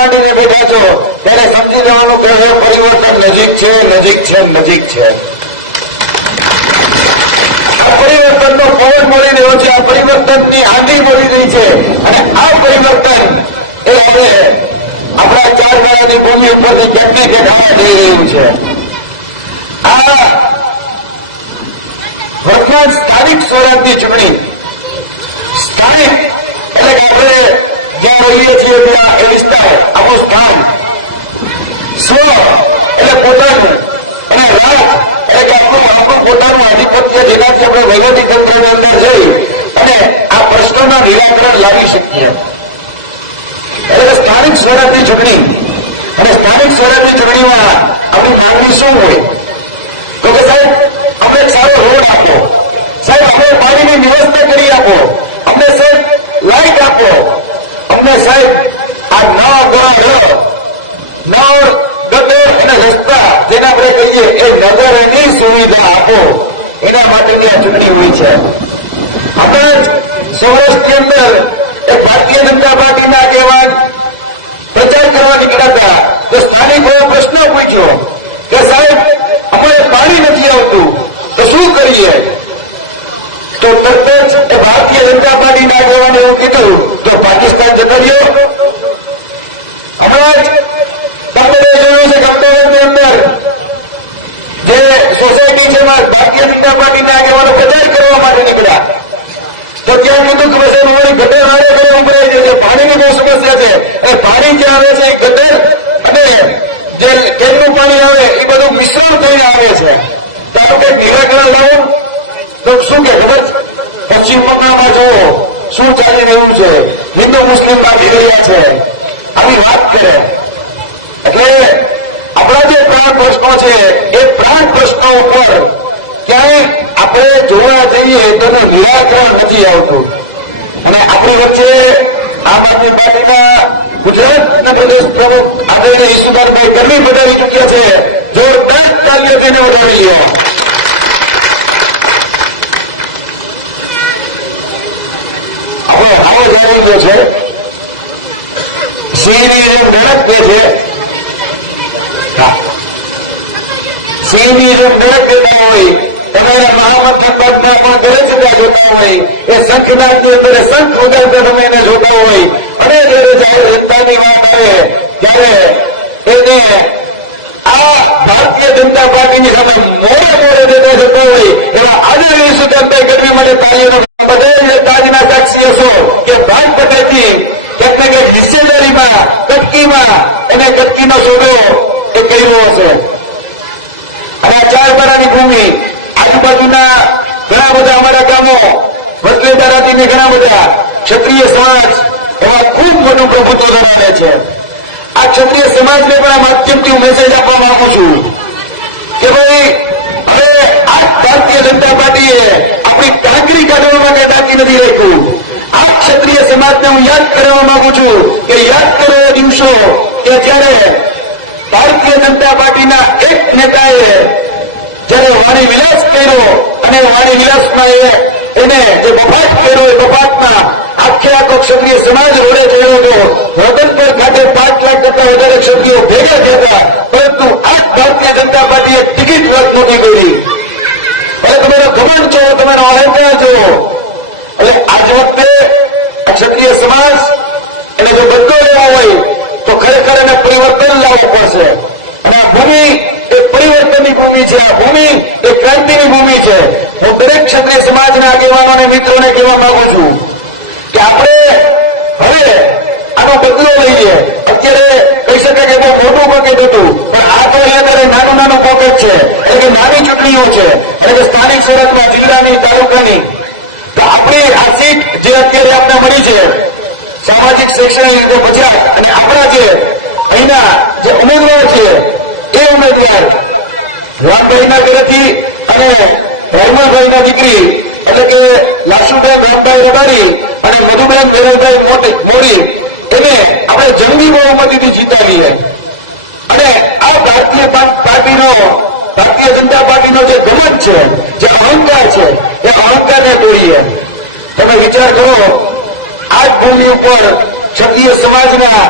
માંડીને બેઠા છો ત્યારે સમજી જવાનું કે હવે પરિવર્તન નજીક છે, નજીક છે, નજીક છે. આ પરિવર્તનનો પવન મળી રહ્યો છે, આ પરિવર્તનની આંધી મળી રહી છે અને આ પરિવર્તન એ હવે આપણા ચાર ગાળાની ભૂમિ ઉપરથી કેટલી દેખાવા જઈ રહ્યું છે. આ વર્તમાન સ્થાનિક સ્વરાજની ચૂંટણી, સ્થાનિક એટલે કે આપણે જ્યાં રહીએ છીએ ત્યાં એ વિસ્તાર, આપણું સ્થાન, સ્વ એટલે પોતાનું અને રાજ એટલે કે આપણું પોતાનું આધિપત્ય, જેનાથી આપણે વૈજ્ઞાનિક તંત્રની અંદર જઈ અને આ પ્રશ્નોના નિરાકરણ લાવી શકીએ. એટલે સ્થાનિક સ્વરાજની ચૂંટણી અને સ્થાનિક સ્વરાજની ચૂંટણીમાં આપણી માંગણી શું હોય તો કે સાહેબ અમને સારો રોડ આપો, સાહેબ અમને પાણીની વ્યવસ્થા કરી આપો, અમને સાહેબ લાઇટ આપો, અમને સાહેબ આ નળ ગટર અને રસ્તા જેને આપણે કહીએ એ નગરની સુવિધા આપો. એના માટેની આ ચૂંટણી હોય છે. આપણે સૌરાષ્ટ્રની અંદર એ ભારતીય જનતા પાર્ટીના આગેવાન પ્રચાર કરવા નીકળ્યા હતા તો સ્થાનિકોએ પ્રશ્ન પૂછ્યો કે સાહેબ અમારે પાણી નથી આવતું તો શું કરીએ? તો તરત જ ભારતીય જનતા પાર્ટીના આગેવાને એવું કીધું તો પાકિસ્તાન જતા રહ્યો. હમણાં જ તમને જોયું છે કે અમદાવાદની અંદર જે સોસાયટી છે એમાં ભારતીય જનતા પાર્ટીના આગેવાનો પ્રચાર કરવા માટે નીકળ્યા તો ત્યાં કીધું કે પછી અમારી ગટર આવે છે, ઉભરાઈ જાય છે, પાણીની બહુ સમસ્યા છે અને પાણી જે આવે છે એ ગટર અને જે કેનનું પાણી આવે એ બધું મિશ્રણ થઈને આવે છે. તારું કંઈક નિરાકરણ લાવો તો શું કે ખબર પશ્ચિમ બંગાળમાં જુઓ શું ચાલી રહ્યું છે, હિન્દુ મુસ્લિમમાં ભીડ્યા છે, આવી વાત કરે. એટલે આપણા જે પ્રાણ પ્રશ્નો છે એ પ્રાણ પ્રશ્નો ઉપર ક્યાંય આપણે જોવા જઈએ તેનું નિરાકરણ નથી આવતું. અને આપણી વચ્ચે આમ આદમી પાર્ટીના ગુજરાતના પ્રદેશ પ્રમુખ આદરણીય ઈશુદાનભાઈ ગરમી બધાવી ચૂક્યા છે. જોરદાર તાલીઓ તેને વધારીએ. આવો જણાવ્યો છે સિંહની જેમ ડરક દે છે, સિંહની જેમ ડરક દેતા હોય તમારા મહામંત્રી પદના પણ દરેક જગ્યા જોતા હોય, એ શંખનાથની અંદર શંખ ઉગાડતા તમે એને જોતા હોય અને જયારે જાહેર જનતાની વાત આવે ત્યારે એને આ ભારતીય જનતા પાર્ટીની સામે મોડે દેતા જતા હોય એવા આદરણીય ઈશુદાનભાઈ ગઢવી માટે તાલીઓનો બધે તાજના સાક્ષી હશો કે ભાગ પટેલથી ક્યાંક ને ક્યાંક હિસ્સેદારીમાં કટકીમાં અને કટકીનો સોદો એ કર્યો હશે. અને આ ચાર બારાની ભૂમિ આજુબાજુના ઘણા બધા અમારા ગામો વસ્ત્રેદારાથી ઘણા બધા ક્ષત્રિય સમાજ એવા ખૂબ મોટું પ્રભુત્વ ધરાવે છે. આ ક્ષત્રિય સમાજને પણ આ માધ્યમથી હું મેસેજ આપવા માંગુ છું કે ભાઈ હવે આ ભારતીય જનતા પાર્ટીએ આપણી કાંકરી કાઢવા માટે બાકી નથી રાખ્યું. આ ક્ષત્રિય સમાજને હું યાદ કરવા માંગુ છું કે યાદ કરો દિવસો કે જયારે ભારતીય જનતા પાર્ટીના એક નેતાએ જયારે વાણી વિલાસ કર્યો અને વાણી વિલાસમાં એને જે બફાટ કર્યો એ બફાટમાં આખે આખો ક્ષત્રિય સમાજ રોડે થયો હતો. રતનપર ખાતે 5 લાખ કરતા વધારે ક્ષત્રિયો ભેગા થયા, પરંતુ આ ભારતીય જનતા પાર્ટીએ ટિકિટ રદ નહોતી કરી. હવે તમારો ઘમંડ છો, તમારો અહંકાર છો. એટલે આજ વખતે આ ક્ષત્રિય સમાજ એને જો બદલો લેવો હોય તો ખરેખર એને પરિવર્તન લાવવું પડશે. અને આ ભૂમિ એ પરિવર્તનની ભૂમિ છે, આ ભૂમિ એ ક્રાંતિની ભૂમિ છે. હું દરેક ક્ષત્રિય સમાજના આગેવાનો અને મિત્રોને કહેવા માંગુ છું કે આપણે હવે આનો બદલો લઈએ. અત્યારે કહી શકાય કે બહુ મોટું પોકેટ હતું, પણ આ તો અત્યારે નાનું પોકેટ છે, એટલે કે નાની ચૂંટણીઓ છે, એટલે કે સ્થાનિક સ્વરાજમાં જિલ્લાની, તાલુકાની. તો આપણી આ સીટ જે અત્યારે આપણે મળી છે સામાજિક શૈક્ષણિક રીતે ગુજરાત, અને આપણા જે અહીંના જે ઉમેદવાર છે એ ઉમેદવાર રામભાઈના ઘરેથી અને રમણભાઈના દીકરી એટલે કે લાશુભાઈ બાપભાઈ રબારી અને મધુબેન દેવભાઈ મોડી એને આપણે જંગી બહુમતીથી જીતાવીએ. અને આ ભારતીય જનતા પાર્ટીનો જે ઘમંડ છે, જે અહંકાર છે, એ અહંકારને તોડીએ. તમે વિચાર કરો, આ ભૂમિ ઉપર ક્ષત્રિય સમાજના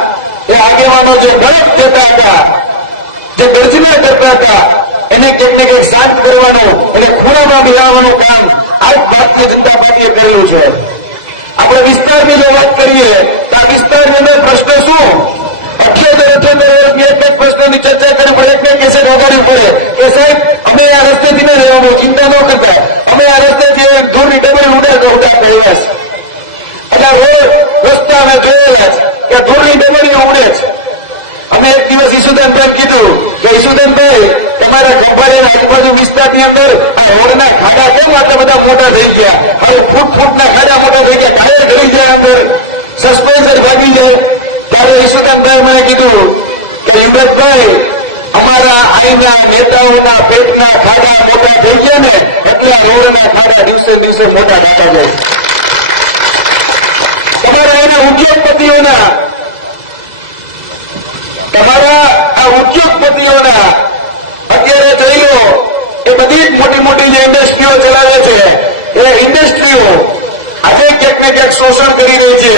એ આગેવાનો જે ગળપ થતા હતા, જે ગર્જના કરતા હતા, એને કંઈક ને કંઈક શાંત કરવાનું અને ખૂણામાં બિહારવાનું કામ આ ભારતીય જનતા પાર્ટીએ કરેલું છે. આપણે વિસ્તારની જો વાત કરીએ તો આ વિસ્તારની અંદર પ્રશ્ન શું? 78 વર્ષની એક જ પ્રશ્નની ચર્ચા કરી પડે, એક કેસેટ વગાડવી પડે કે સાહેબ અમે આ રસ્તેથી ન રહેવાનું, ચિંતા ન કરતા, અમે આ રસ્તેથી ધૂળની ડબરી ઉડાડતા રહ્યા છે. એટલે રોડ રસ્તા અમે જોયેલા છે કે ધૂળની ડબરી ઉડે છે. અમે એક દિવસ ઈસુદાનભાઈ કીધું કે ઈસુદાનભાઈ તમારા ગંભાળીના આજુબાજુ વિસ્તારની અંદર આ રોડના ખાડા કેમ આટલા બધા મોટા થઈ ગયા? હવે ફૂટના ખાડા મોટા થઈ ગયા, ટાયર ગળી જાય, અંદર સસ્પેન્સર ભાગી જાય. ત્યારે ઈસુદાનભાઈ મને કીધું કે યુવરાજભાઈ અમારા અહીંના નેતાઓના પેટના ખાડા મોટા થઈ ગયા ને એટલે રોડના ખાડા દિવસે દિવસે મોટા થતા જાય. તમારા એના ઉદ્યોગપતિઓના અત્યારે જોઈ લો એ બધી જ મોટી મોટી જે ઇન્ડસ્ટ્રીઓ ચલાવે છે એ ઇન્ડસ્ટ્રીઓ આજે ક્યાંક ને ક્યાંક શોષણ કરી રહી છે.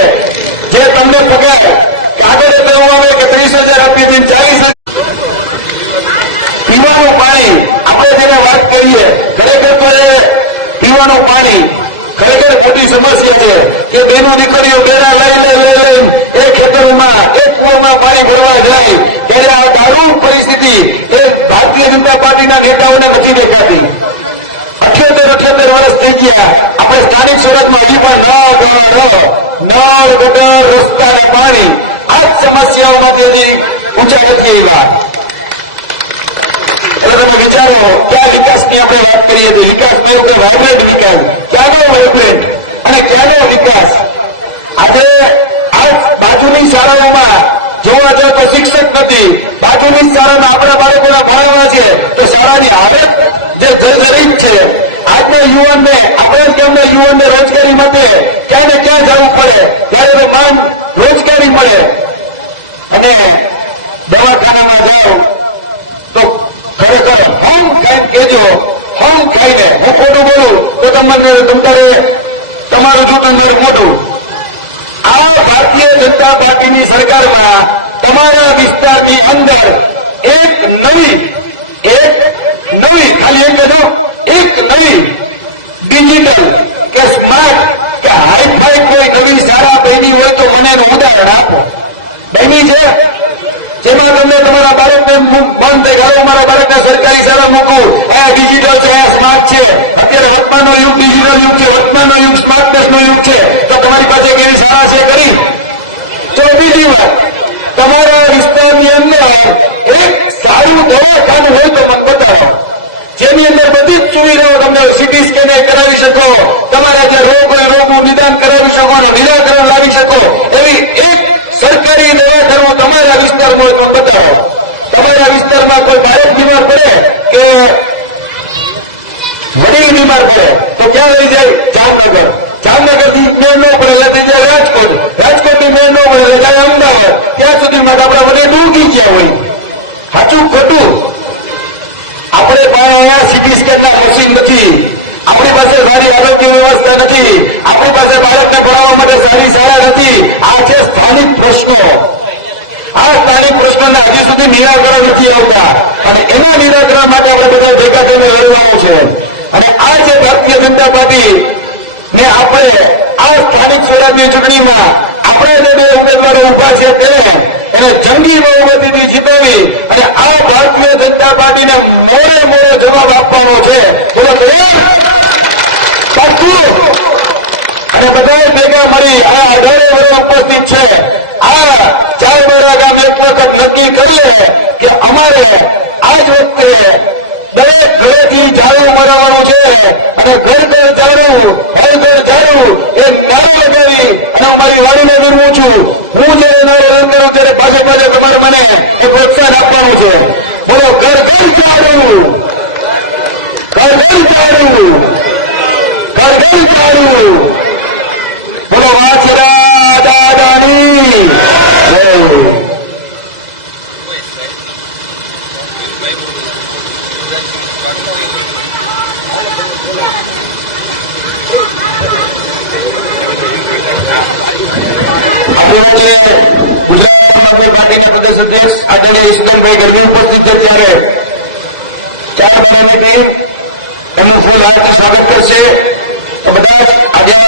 જે તમને પગાર કાગળ એવું આવે કે 30,000 આપીને 40,000. પીવાનું પાણી આપણે જેને વાત કરીએ ખરેખર તો એ પીવાનું પાણી ખરેખર મોટી સમસ્યા છે કે બેનો દીકરીઓ બેના લઈ એ ખેતરોમાં એક કુવામાં પાણી ભરવા જાય ત્યારે આ દારૂણ પરિસ્થિતિ એ ભારતીય જનતા પાર્ટીના નેતાઓને નથી દેખાતી. 78 વર્ષ થઈ ગયા, આપણે સ્થાનિક સુરતમાં હજી પણ નળ ગટર રસ્તા અને પાણી આ જ સમસ્યાઓમાંથી ઊંચા નથી આવ્યા. એટલે તમે વિચારો ક્યાં વિકાસની આપણે વાત કરીએ છીએ, વિકાસનો એક વાઇબ્રન્ટ વિકાસ, ક્યાંનો વાઇબ્રન્ટ અને ક્યાંનો વિકાસ? આજે આ બાજુની શાળાઓમાં જોવા જાવ તો શિક્ષક નથી, બાજુની શાળામાં આપણા બાળકોના ભણાવવા છે તો શાળાની હાલત જે જર્જરિત છે. આજના યુવાનને આપણે કેમના યુવાનને રોજગારી માટે ક્યાં ને ક્યાં જવું પડે ત્યારે તો કામ રોજગારી મળે અને દવાખાનામાં જાઓ તો ખરેખર હમ ખાઈને કહેજો, હમ ખાઈને હું ખોટું બોલું તો તમારું જૂઠું ખોટું. આ ભારતીય જનતા પાર્ટીની સરકારમાં તમારા વિસ્તારની અંદર એક નવી ડિજિટલ કે સ્માર્ટ કે હાઈફાઈ કોઈ નવી શાળા બની હોય તો મને એનું ઉદાહરણ આપો. બની છે જેમાં તમને તમારા બાળકને બંધ થઈ ગયો, મારા બાળકને સરકારી શાળા મૂકવું, આ ડિજિટલ છે, આ સ્માર્ટ છે. અત્યારે વર્તમાનનો યુગ ડિજિટલ યુગ છે, વર્તમાનનો યુગ સ્માર્ટનેસનો યુગ છે. તો તમારી પાસે કેવી શાળા છે કરી? તો બીજી વાત, તમારા વિસ્તારની અંદર એક સારું દવાખાનું હોય તો મને બતાવો જેની અંદર બધી જ સુવિધાઓ તમને સીટી સ્કેન કરાવી શકો, તમારા જે રોગ હોય રોગનું નિદાન કરાવી શકો અને નિરાકરણ લાવી શકો એવી એક સરકારી દવાખાનું તમારા વિસ્તારમાં હોય તો બતાવો. તમારા વિસ્તારમાં કોઈ બાળક બીમાર પડે કે વડીલ બીમાર પડે તો ક્યાં લઈ જાય? જામનગર. જામનગરથી મેળ ન પડે એટલે થઈ જાય રાજકોટ, રાજકોટની મેળ ન પડે એટલે જાય અમદાવાદ. ત્યાં સુધીમાં આપણા વડે દૂર થઈ ગયા હોય. સાચું ખોટું? આપણે પાસે સીટી સ્કેનના મશીન નથી, આપણી પાસે સારી આરોગ્ય વ્યવસ્થા નથી, આપણી પાસે બાળકને ભણાવવા માટે સારી શાળા નથી. આ છે સ્થાનિક પ્રશ્નો. આ સ્થાનિક પ્રશ્નોને હજી સુધી નિરાકરણ નથી આવતા અને એના નિરાકરણ માટે આપણે બધા ભેગા થઈને લડવાનું છે. અને આ જે ભારતીય જનતા પાર્ટી ને આપણે આ સ્થાનિક સ્વરાજની ચૂંટણીમાં આપણે જે બે ઉમેદવારો ઉભા છે એને જંગી બહુમતીથી જીતાવી અને આ ભારતીય જનતા પાર્ટીને મોડે જવાબ આપવાનો છે. બોલો અને બધા ભેગા મળી આ 18 વર્ષ ઉપસ્થિત છે. આ ચારબારા ગામ એક વખત નક્કી કરીએ કે અમારે આ જ વખતે દરેક ઘરેથી ઝાડુ મરાવવાનું છે અને ઘર ઝાડુ એ નારી લગાવી અને અમારી વાડીને દોરવું છું. હું જયારે નારો રન કરું ત્યારે પાછે તમારે મને એ પ્રોત્સાહન આપવાનું છે. બોલો ઘર ઝાડુ, બોલો વાછરા દાદાની. પ્રદેશ અધ્યક્ષ આદરણીય ઈશ્વરભાઈ ગઢવી ઉપસ્થિત છે ત્યારે 4 બધાની ટીમ એમનું ફૂલ હાથથી સ્વાગત કરશે. તો બધા આગળ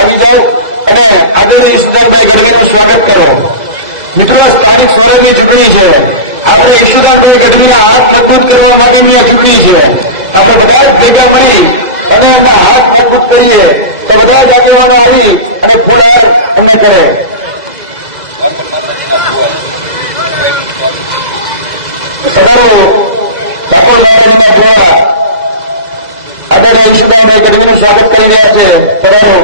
આવી જાઓ અને આદરણીય ઈશ્વરભાઈ ગઢવીનું સ્વાગત કરો. મિત્રો, સ્થાનિક સ્વરાજની ચૂંટણી છે. આપણે ઈશ્વરભાઈ ગઢવીના હાથ મજબૂત કરવા માટેની આ ચૂંટણી છે. આપણે બધા જ ભેગા મળી અને એના હાથ મજબૂત કરીએ તો બધા જ આગેવાનો આવી અને પુનઃ તમને કરે. દ્વારા આદરણીય ઈશ્વરભાઈ ગઢવીનું સ્વાગત કરી રહ્યા છે. પધારો.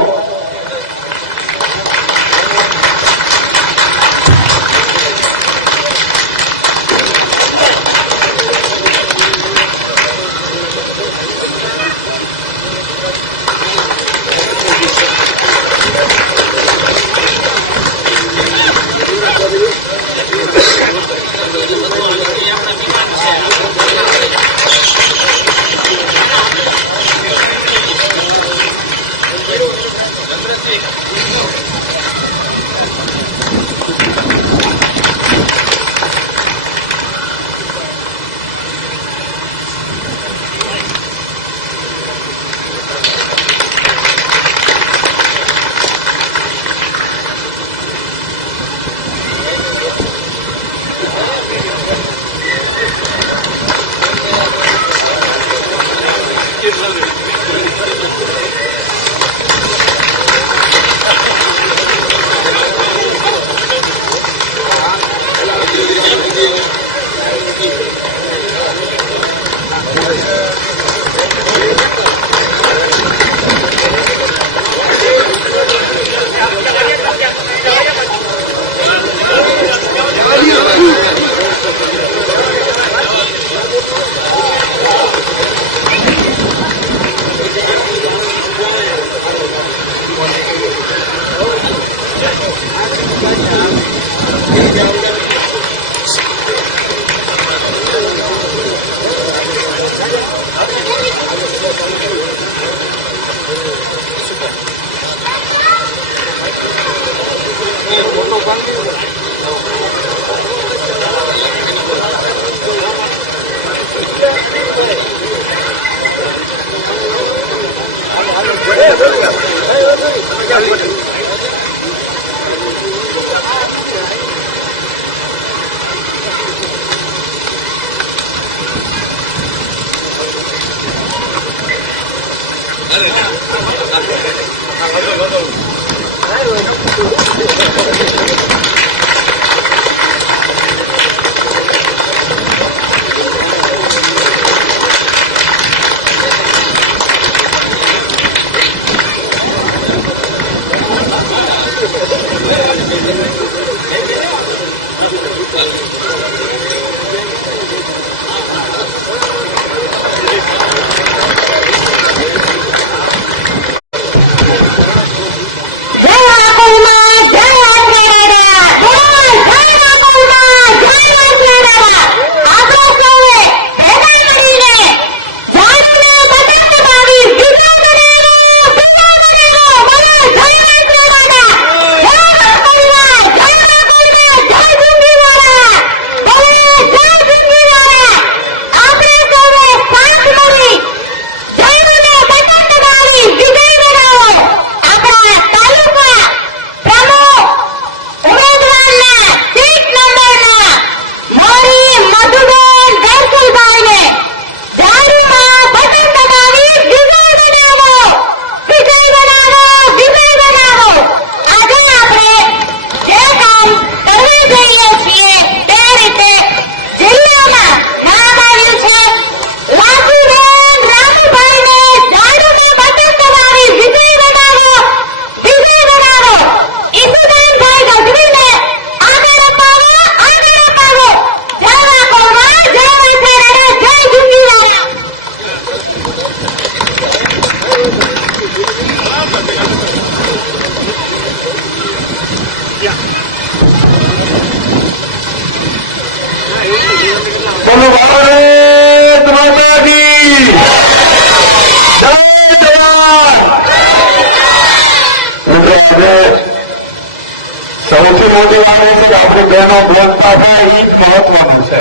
સૌથી મોટી વાત એ છે કે આપણી બહેનો બોલતા થાય એ મહત્વનું છે.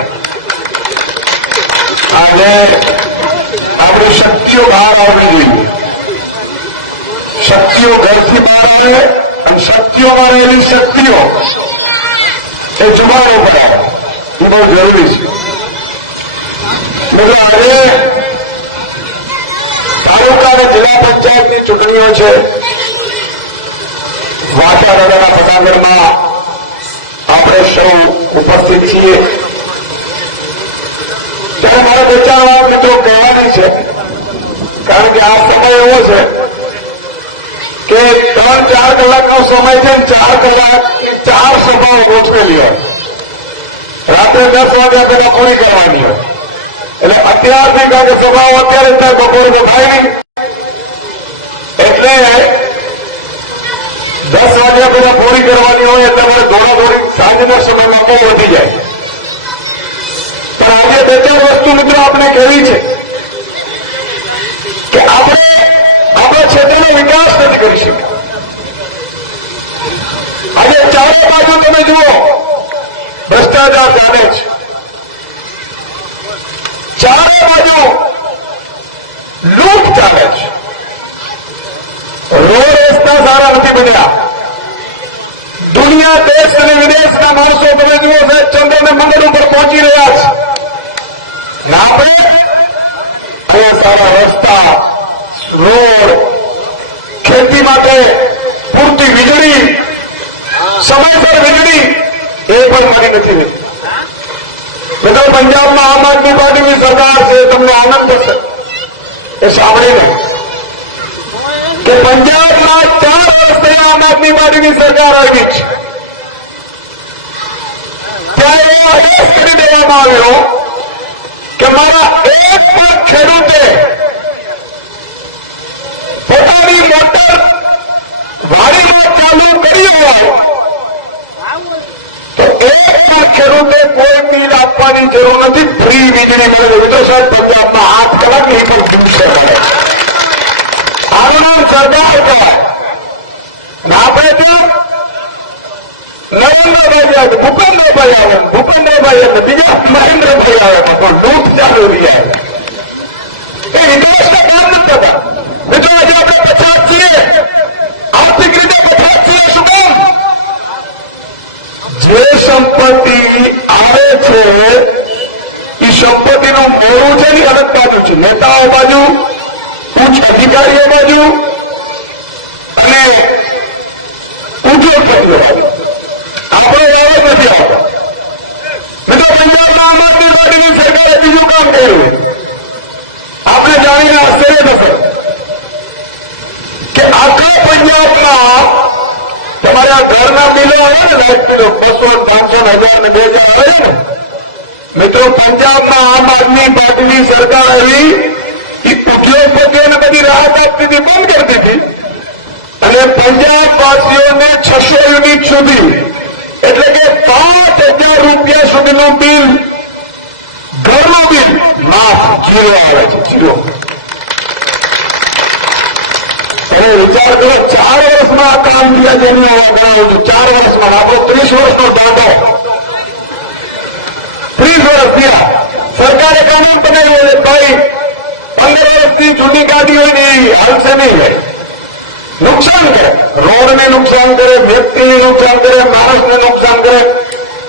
આજે આપણી શક્તિઓ બહાર આવવી જોઈએ. શક્તિઓ ઘરથી બહાર આવે અને શક્તિઓમાં રહેલી શક્તિઓ એ છુપાવવી પડે. એ બહુ જરૂરી છે. એટલે આજે તાલુકા અને જિલ્લા પંચાયતની ચૂંટણીઓ છે. વાસા દાદાના પટાંગણમાં આપણે સૌ ઉપસ્થિત છીએ. ત્યારે મારા બે ચાર વાત મિત્રો કહેવાની છે, કારણ કે આ સમય એવો છે કે 3-4 કલાકનો સમય છે. 4 કલાક 4 સભાઓ ગોઠવેલી હોય. રાત્રે 10 વાગ્યા પહેલા પૂરી કરવાની હોય. એટલે અત્યારથી કારણ કે સભાઓ અત્યારે ત્યાં બપોરે તો થાય નહીં, એટલે 10 વાગ્યા પહેલા પૂરી કરવાની હોય. તમારે દોડાદોડી સાંજના સમયમાં બહુ વધી જાય. પણ આજે બે ચાર વસ્તુ મિત્રો આપણે કહેવી છે કે આપણે આપણા ક્ષેત્રનો વિકાસ નથી કરી શકીએ. આજે ચારે બાજુ તમે જુઓ ભ્રષ્ટાચાર ચાલે છે. ચારે બાજુ લૂંટ ચાલે છે. રોડ રસ્તા સારા નથી બન્યા. દુનિયા દેશ અને વિદેશના માણસો તમે જુઓ સાહેબ ચંદ્ર અને મંગળ ઉપર પહોંચી રહ્યા છે. આપણે સારા રસ્તા, રોડ, ખેતી માટે પૂરતી વીજળી, સમયસર વીજળી એ પણ મળી નથી રહી. મિત્રો પંજાબમાં આમ આદમી પાર્ટીની સરકાર છે. તમને આનંદ થશે એ સાંભળીને કે પંજાબમાં 4 વર્ષથી આમ આદમી પાર્ટીની સરકાર આવી છે. ત્યારે એવો આદેશ કરી દેવામાં આવ્યો કે મારા એક પણ ખેડૂતે પોતાની મોટર વાડીમાં ચાલુ કરી હોય તો એક પણ ખેડૂતે કોઈ બિલ આપવાની જરૂર નથી. ફ્રી વીજળી મળે. તો સાહેબ પંજાબમાં 8 કલાકની પણ પૂછે મળે. આનું નામ સરદાર કહેવાય. આપણે તો નરેન્દ્રભાઈ આવે, ભૂપેન્દ્રભાઈ આવે, ભૂપેન્દ્રભાઈ આવે, બીજા મહેન્દ્રભાઈ આવે તો પણ લૂંટ ચાલુ રહી આવે. એ ઇન્ટરેસ્ટના કામ નથી થતા. મિત્રો આજે આપણે પછાત છીએ, આર્થિક રીતે પછાત છીએ. શું કામ? જે સંપત્તિ આવે છે એ સંપત્તિનું મોડું છે ને અલગ બાજુ છે. નેતાઓ બાજુ, ઉચ્ચ અધિકારીઓ બાજુ અને ઉદ્યોગપતિઓ બાજુ. આપણો વાવ નથી આવતો. મિત્રો પંજાબમાં આમ આદમી પાર્ટીની સરકારે બીજું કામ કર્યું. આપણે જાણીને આશ્ચર્ય થશે કે આખા પંજાબમાં તમારા ઘરના બિલો આવે ને લાઈટ બિલો 200, 500, 1000 ને 2000 આવે ને. મિત્રો પંજાબમાં આમ આદમી પાર્ટીની સરકાર આવી એ ઉદ્યોગપતિઓને બધી રાહત આપતી હતી, બંધ કરતી હતી. અને પંજાબવાસીઓને 600 યુનિટ સુધી એટલે કે 5000 રૂપિયા સુધીનું બિલ, ઘરનું બિલ માફ જીરો આવે છે. જીરો. તમે વિચાર કરો 4 વર્ષમાં આ કામ થયા જેનું ગણાવું હતું. 4 વર્ષમાં આપણો 30 વર્ષનો ટાંકો, 30 વર્ષ થયા. સરકારે કાનૂન બનાવ્યું ભાઈ 15 વર્ષથી જૂની ગાડી હોય ને એ હાલશે નહીં હોય. નુકસાન કરે, રોડને નુકસાન કરે, વ્યક્તિને નુકસાન કરે, માણસને નુકસાન કરે.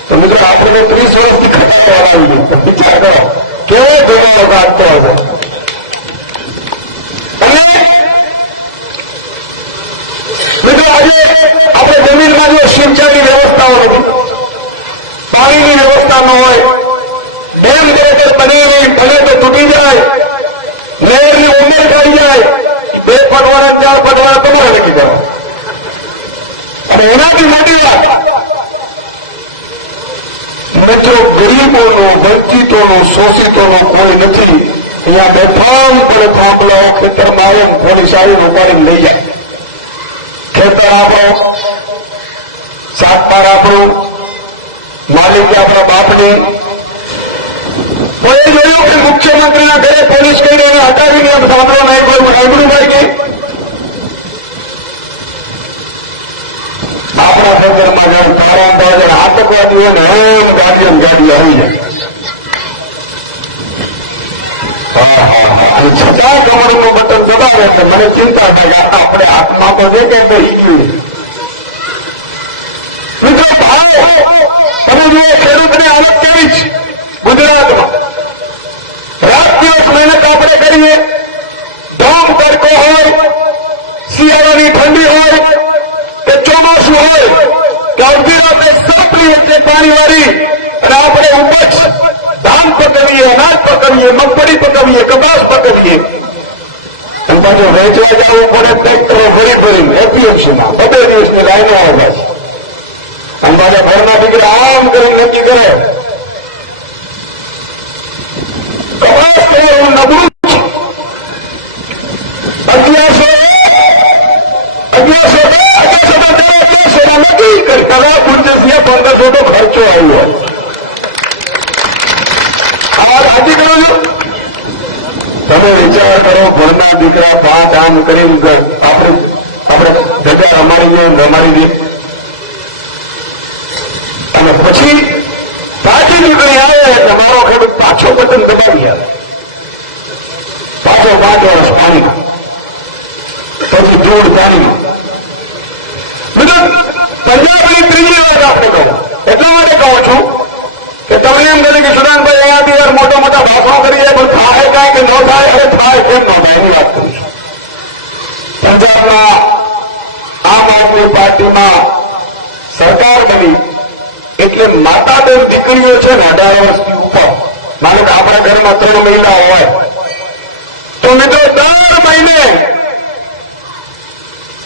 તો મિત્રો આપણે 30 વર્ષથી ખર્ચવા આવી વિચાર કરો કેવો જમીનો કાઢતો હશે. અને મિત્રો આજે આપણે જમીનમાં જો સિંચાઈની વ્યવસ્થાઓ નથી, પાણીની વ્યવસ્થા ન હોય, ડેમ ખરેખર બની ભલે તો તૂટી જાય, નહેરની ઉમેર થઈ જાય, 2 પટવાળા 4 પટવાળા તમારે લખી દો. અને એનાથી મોટી વાત મિત્રો ગરીબોનો, વંચિતોનો, શોષિતોનો કોઈ નથી. અહીંયા બેફામ પડે થોકલો ખેતરમાં આવે ને થોડી સારી ઉપાડીને લઈ જાય. ખેતર આપણો, શાકભાર આપણું, માલિક આપણા બાપની. કોઈ જોયું કે મુખ્યમંત્રીના ઘરે પોલીસ કરીને એને હટાવીને એમ સાંભળવા નહીં કોઈ આબરૂ ભાઈ ગઈ. આપણા ખેતરમાં જેમ કારણ થાય આતંકવાદી જાતી હોય ને ગાડી આવી જાય. છતાં કમરનું બટન દબાવે છે. મને ચિંતા થાય કે આપણે હાથમાં તો દે કે મિત્રો ભાવ તમે જો ખેડૂતની હાલત કેવી છે ગુજરાતમાં. રાત દિવસ મહેનત આપણે કરીએ, ધામ તડકો હોય, શિયાળાની ઠંડી હોય કે ચોમાસું હોય કે અડધી રાતે સાપલી વચ્ચે પાણી વાળી અને આપણે ઉપજ ધાન પકવીએ, અનાજ પકવીએ, મગફળી પકવીએ, કપાસ પકવીએ. પાછું વેચવા જવું પડે ટ્રેક્ટરો ફરી ફરીને એપીએમસીમાં 2 દિવસની લાઈનો આવે છે. અમારા ઘરના દીકરા આમ કરીને નક્કી કરે કપાસ એવું નબળું છે. 1100 નથી કલા ગુરજસીએ 1500 તો ખર્ચો આવ્યો. આ રાજી કરો છો. તમે વિચાર કરો, ઘરના દીકરા 5 આમ કરીને આપણે ધજા રમાડી દે અને પછી પાછી નીકળી આવે એટલે મારો ખેડૂત પાછો બટન દબાવી આવે, પાછો 5 વર્ષ પાણી, પછી જોડ પાણી. પંજાબની ત્રીજી વાત આપણે કહો એટલા માટે કહું છું કે તમને એમ કહે કે સુદાનભાઈ અહીંયાથી યાર મોટા મોટા ભાષણો કરી જાય, પણ થાય કાંઈ કે ન થાય, હવે થાય કેમ ન થાય એની વાત કરું છું. પંજાબમાં આમ આદમી પાર્ટીમાં સરકાર બની એટલે માતા બેન દીકરીઓ છે ને 18 વર્ષની ઉપર, માનો કે આપણા ઘરમાં 3 મહિલા હોય તો મિત્રો દર મહિને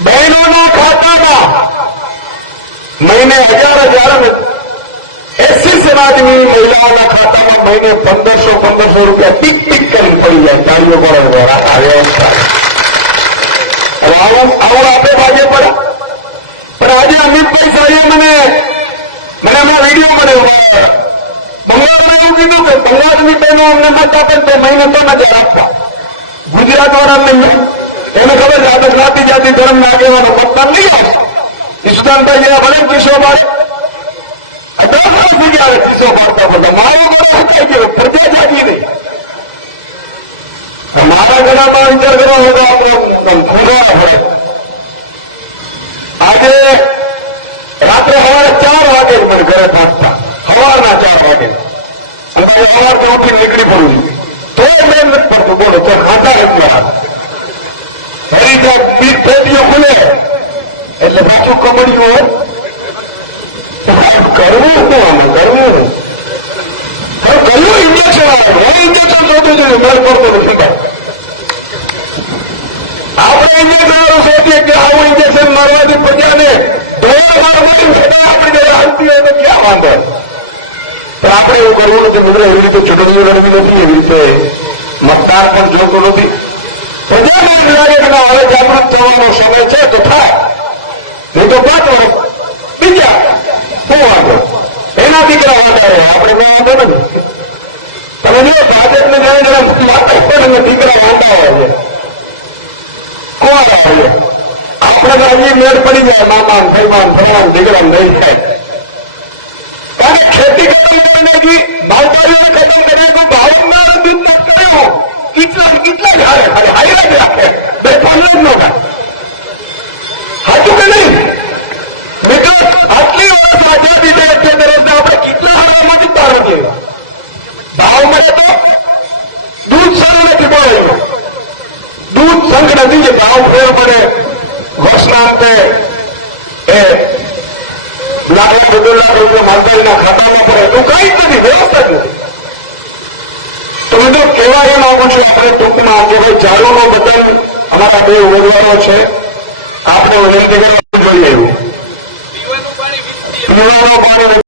બહેનોના ખાતામાં મહિને 1000 એસસી સમાજની મહિલાઓના ખાતામાં મહિને 1500 રૂપિયા ટીક ટીક કરી પડી જાય. ચાલીઓ પર આવું આપે ભાગે પડે. પણ આજે અમિતભાઈ સાહેબે મને એમાં વિડીયો બનાવ્યો. બંગાળમાં એવું કીધું કે બંગાળની બહેનો અમને મત આપે તો મહિને 3000 આપવા. ગુજરાત વાળા અમને એને ખબર છે આપણે જ્ઞાતિ જાતિ ધર્મ ના આગેવાનો મતદાન નહીં આવે. ઈશુદાનભાઈ જેવા ભલે કિસ્સો મારે 18 વર્ષથી ગયા કિસ્સો મારતા બધા મારું બધા થઈ ગયો પ્રજા જાતિ નહીં. મારા ઘરમાં વિચાર કરવા હોય તો આપણે ભૂલવા પડે. આજે રાત્રે સવારે 4 વાગે મને ઘરે પહોંચતા, સવારના 4 વાગે સવારથી ઉઠી નીકળી પડું તો મેં નથી પડતું. બોલો તો ખાતા એટલા ફરી જો પીઠ થેલીઓ ખુલે એટલે પાછું કબડ્યું હોય કરવું શું આને કરવું કયું ઇન્જેક્શન આવે ઇન્જેક્શન શોધવું જોઈએ. મેળ પડતો નથી. આપણે ઇન્જેક્શન શોધીએ કે આવું ઇન્જેક્શન મારવાથી પ્રજાને આપણે હાલતી હોય તો ક્યાં વાંધો. પણ આપણે એવું કરવું નથી મિત્રો. એવી રીતે ચૂંટણીઓ લડવી નથી, એવી રીતે મતદાર પણ જોતું નથી. પ્રજાને એમ લાગે કે હવે જાગૃત થવાનો સમય છે તો થાય, નહીં તો 5 વર્ષ બીજા શું વાંધો. એના દીકરા વધારે આપણે કોઈ વાંધો નથી. તમે જો ભાજપને જરા વાત પણ દીકરા વાંધા હોય છે કોણ આવે આપણે હજી મેળ પડી જાય મામા ભાઈમાન ભગવાન દીકરા નહીં થાય. કારણ ખેતી કરી ભાવચારીને ખતમ કરીએ તો ભાવના કયો કેટલા હારે હાઈલાઈટ રાખે બે પાણી જ ન થાય. સાચું કે નહીં મિત્રો? આટલી વર્ષ આઝાદી છે અત્યારે આપણે કેટલા હારામાંથી તારો દઈએ ભાવ મળે તો દૂધ સારું નથી બોલાયું. દૂધ સંઘ નથી કે ભાવ ફેર પડે વર્ષના અંતે એ લાખ રૂપિયા માતાજીના ખાતામાં પડે એવું કઈ જ નથી, વ્યવસ્થા જ નથી. તો મિત્રો કહેવા એ માંગુ છું આપણે ટૂંકમાં કે ભાઈ ચાલુનો બટન અમારા 2 ઉમેદવારો છે, આપણે વિનંતી કરવા જોઈએ એવું પીવાનું પાણી